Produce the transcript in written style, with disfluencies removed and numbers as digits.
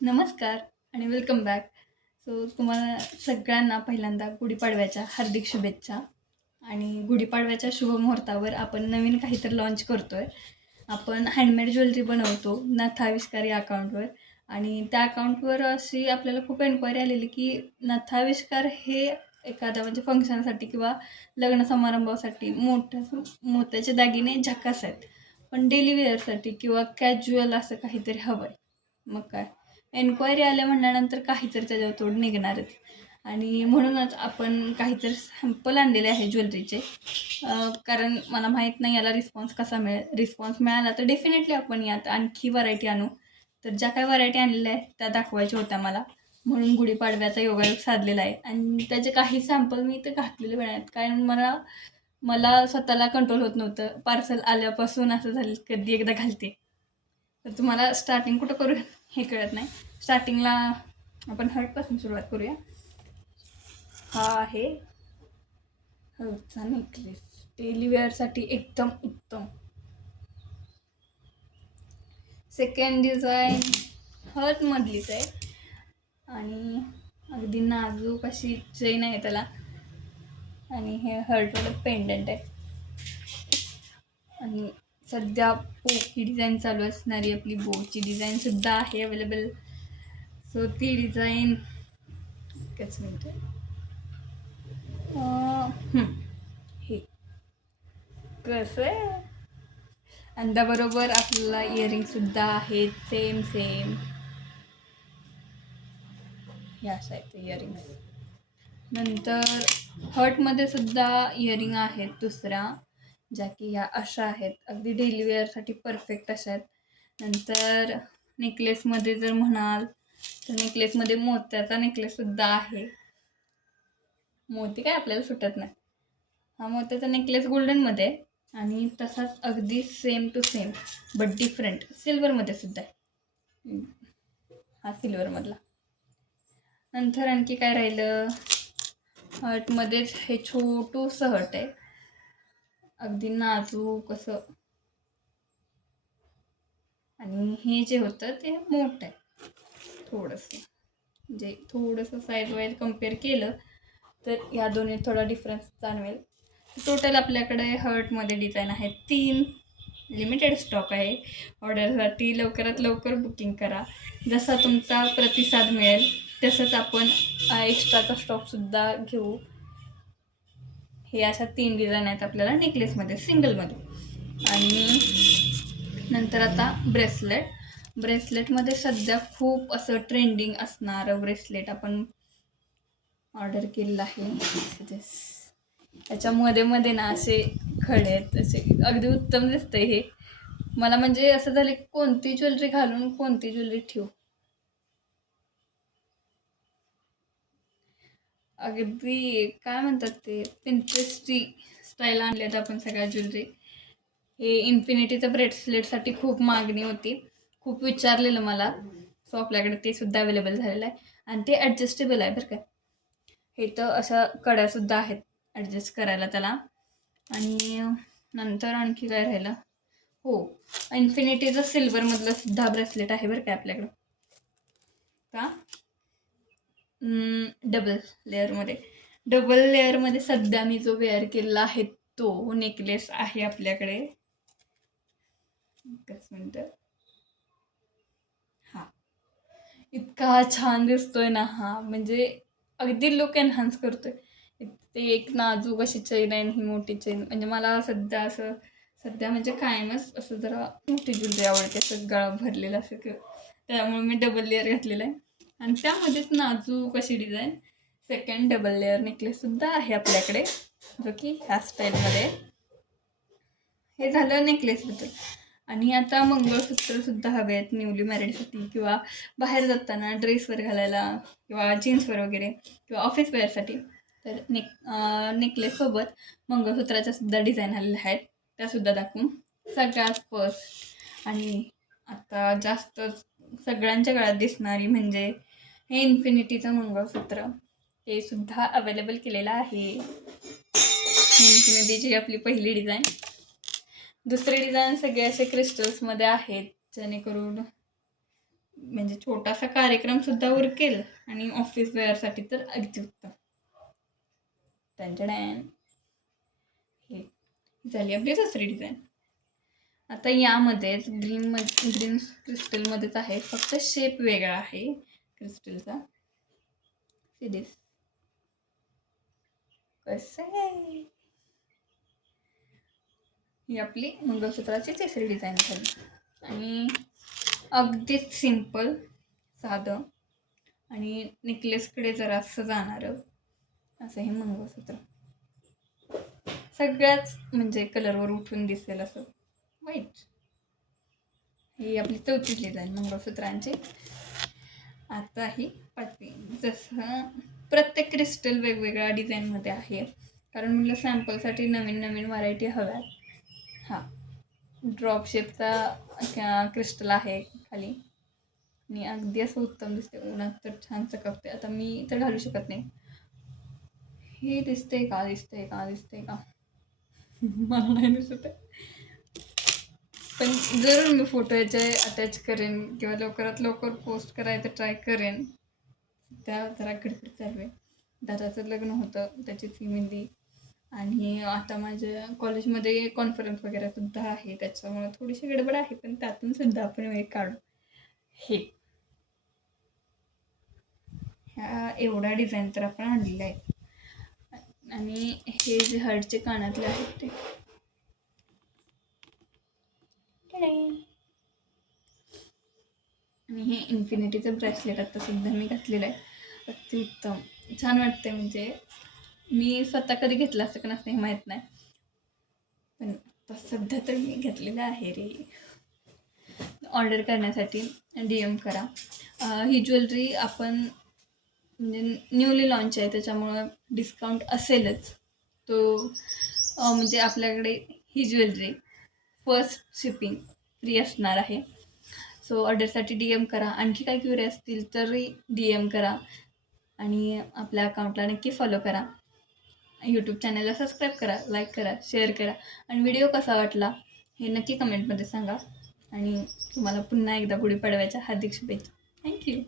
नमस्कार आणि welcome back. तुम्हाला सगळ्यांना पहिल्यांदा गुढीपाडव्याच्या हार्दिक शुभेच्छा. आणि गुढीपाडव्याच्या शुभमुहूर्तावर आपण नवीन काहीतरी लॉन्च करतो आहे. आपण हँडमेड ज्वेलरी बनवतो नथाविष्कार या अकाउंटवर. आणि त्या अकाउंटवर अशी आपल्याला खूप एन्क्वायरी आलेली की नथाविष्कार हे एखाद्या म्हणजे फंक्शनसाठी किंवा लग्न समारंभासाठी मोत्याचे दागिने झकास आहेत, पण डेली वेअरसाठी किंवा कॅज्युअल असं काहीतरी हवं आहे. मग काय, एन्क्वायरी आल्या म्हणल्यानंतर काहीतरी त्याच्यावर तोड निघणारच. आणि म्हणूनच आपण काहीतरी सॅम्पल आणलेले आहे ज्वेलरीचे. कारण मला माहीत नाही याला रिस्पॉन्स कसा मिळेल. रिस्पॉन्स मिळाला तर डेफिनेटली आपण यात आणखी व्हरायटी आणू. तर ज्या काही व्हरायटी आणलेल्या आहेत त्या दाखवायच्या होत्या मला, म्हणून गुढीपाडव्याचा योगायोग साधलेला आहे. आणि त्याचे काही सॅम्पल मी इथे घातलेले पण आहेत, कारण मला मला स्वतःला कंट्रोल होत नव्हतं. पार्सल आल्यापासून असं झालं कधी एकदा घालते. तर तुम्हाला स्टार्टिंग कुठं करू हे कळत नाही. स्टार्टिंगला आपण हर्टपासून सुरुवात करूया. हा आहे हर्टचा नेकलेस, डेली वेअरसाठी एकदम उत्तम. सेकंड डिझाईन हर्टमधलीच आहे आणि अगदी नाजूक अशी चेन आहे त्याला. आणि हे हर्टवालं पेंडंट आहे. आणि सध्या पोकी डिझाईन चालू असणारी आपली बोची डिझाईनसुद्धा आहे अवेलेबल. सो ती डिझाईन एकच मिनिट. हे कसं आहे. आणि त्याबरोबर आपल्याला इयरिंगसुद्धा आहेत सेम सेम. हे असं आहेत ते इयरिंग्स. नंतर हर्टमध्ये सुद्धा इयरिंग आहेत दुसऱ्या, ज्या की ह्या अशा आहेत, अगदी डेली वेअरसाठी परफेक्ट अशा आहेत. नंतर नेकलेसमध्ये जर म्हणाल तर नेकलेसमध्ये मोत्याचा नेकलेससुद्धा आहे. मोती काय आपल्याला सुटत नाही. हा मोत्याचा नेकलेस गोल्डनमध्ये आहे आणि तसाच अगदी same to same but different सिल्वरमध्ये सुद्धा आहे. हा सिल्वरमधला. नंतर आणखी काय राहिलं. हर्टमध्येच हे छोटूसं हर्ट आहे, अगदी नाजूक असं. आणि हे जे होतं ते मोठं आहे थोडंसं, म्हणजे थोडंसं साईज वाईज कम्पेअर केलं तर या दोन्ही थोडा डिफरन्स जाणवेल. टोटल आपल्याकडे हर्टमध्ये डिझाईन आहेत 3. लिमिटेड स्टॉक आहे. ऑर्डरसाठी लवकरात लवकर बुकिंग करा. जसा तुमचा प्रतिसाद मिळेल तसंच आपण एक्स्ट्राचा स्टॉकसुद्धा घेऊ. हे अशा 3 डिझाईन आहेत आपल्याला नेकलेसमध्ये सिंगलमध्ये. आणि नंतर आता ब्रेसलेटमध्ये सध्या खूप असं ट्रेंडिंग असणारं ब्रेसलेट आपण ऑर्डर केलेलं आहे. त्याच्यामध्ये मध्ये ना असे खडे आहेत, असे अगदी उत्तम दिसतंय हे. मला म्हणजे असं झालं की कोणती ज्वेलरी घालून कोणती ज्वेलरी ठेवू. अगदी काय म्हणतात ते पिंटरेस्टी स्टाईल आणल्यात आपण सगळ्या ज्वेलरी. हे इन्फिनिटीचं ब्रेसलेटसाठी खूप मागणी होती, खूप विचारलेलं मला. सो आपल्याकडे ते सुद्धा अवेलेबल झालेलं आहे. आणि ते ॲडजस्टेबल आहे बरं का. हे तर अशा कड्यासुद्धा आहेत ॲडजस्ट करायला त्याला. आणि नंतर आणखी काय राहिलं. हो, इन्फिनिटीचं सिल्वरमधलं सुद्धा ब्रेसलेट आहे बरं का आपल्याकडं. का डबल लेअरमध्ये सध्या मी जो वेअर केलेला आहे तो नेकलेस आहे आपल्याकडे. एकच मिनटं. हा इतका छान दिसतोय ना हा, म्हणजे अगदी लुक एनहान्स करतोय. ते एक नाजूक अशी चैन आहे, ही मोठी चैन. म्हणजे मला सध्या म्हणजे कायमच असं जरा मोठी ज्वेलरी आवडते, असं गळा भरलेला असं त्यामुळे मी डबल लेअर घातलेला आहे. आणि त्यामध्येच नाजूक अशी डिझाईन सेकंड डबल लेअर नेकलेससुद्धा आहे आपल्याकडे, जो की ह्या स्टाईलमध्ये. हे झालं नेकलेसबद्दल. आणि आता मंगळसूत्रसुद्धा हवे आहेत न्यूली मॅरिडसाठी किंवा बाहेर जाताना ड्रेसवर घालायला किंवा जीन्सवर वगैरे किंवा ऑफिस वेअरसाठी. तर नेकलेससोबत मंगळसूत्राच्या सुद्धा डिझाईन आलेल्या आहेत, त्यासुद्धा दाखवून. सगळ्यात फर्स्ट आणि आता जास्त सगळ्यांच्या गळ्यात दिसणारी म्हणजे हे इन्फिनिटीचं मंगळसूत्र. ते सुद्धा अवेलेबल केलेलं आहे. इन्फिनिटीची आपली पहिली डिझाईन. दुसरे डिझाईन सगळे असे क्रिस्टल्समध्ये आहेत, जेणेकरून म्हणजे छोटासा कार्यक्रमसुद्धा उरकेल आणि ऑफिस वेअरसाठी तर अगदी उत्तम. त्यांच्याकडे हे झाली आपली दुसरी डिझाईन. आता यामध्येच ग्रीन क्रिस्टलमध्येच आहे, फक्त शेप वेगळा आहे क्रिस्टलचा. सिरीज कसं आहे, ही आपली मंगळसूत्राची तिसरी डिझाईन झाली. आणि अगदीच सिंपल साधं आणि नेकलेसकडे जरासं जाणारं असं हे मंगळसूत्र. सगळ्याच म्हणजे कलरवर उठून दिसेल असं व्हाईट. ही आपली चौथी डिझाईन मंगळसूत्रांची. आता ही पाचवी. जसं प्रत्येक क्रिस्टल वेगवेगळ्या डिझाईनमध्ये आहे, कारण म्हटलं सॅम्पलसाठी नवीन नवीन व्हरायटी हव्यात. हां, ड्रॉप शेपचा क्रिस्टल आहे खाली आणि अगदी असं उत्तम दिसते. उन्हात तर छान चकपते. आता मी तर घालू शकत नाही. हे दिसते का मला नाही दिसत आहे, पण जरूर मी फोटो याचे अटॅच करेन किंवा लवकरात लवकर पोस्ट करायचं ट्राय करेन. त्या जरा गडबड चालू आहे. दादाचं लग्न होतं, त्याची फी मेहंदी आणि आता माझ्या कॉलेजमध्ये कॉन्फरन्स वगैरे सुद्धा आहे, त्याच्यामुळे थोडीशी गडबड आहे, पण त्यातून सुद्धा आपण वेळ काढू. हे ह्या एवढा डिझाईन तर आपण आणलेला आहे. आणि हे जे हर्टचे कानातले आहेत ते आणि हे इन्फिनिटीचं ब्रेसलेट आता सुद्धा मी घातलेलं आहे. अत्युत्तम छान वाटते. म्हणजे मी स्वतः कधी घेतलं असं का नसतं हे माहीत नाही, पण सध्या तर मी घेतलेलं आहे रे. ऑर्डर करण्यासाठी DM करा. ही ज्वेलरी आपण म्हणजे न्यूली लॉन्च आहे, त्याच्यामुळं डिस्काउंट असेलच. तो म्हणजे आपल्याकडे ही ज्वेलरी फर्स्ट शिपिंग फ्री असणार आहे. सो ऑर्डरसाठी DM करा. आणखी काही क्युरी असतील तरी DM करा आणि आपल्या अकाउंटला नक्की फॉलो करा. यूट्यूब चॅनलला सबस्क्राईब करा, लाईक करा, शेअर करा आणि व्हिडिओ कसा वाटला हे नक्की कमेंटमध्ये सांगा. आणि तुम्हाला पुन्हा एकदा गुढीपाडव्याच्या हार्दिक शुभेच्छा. थँक्यू.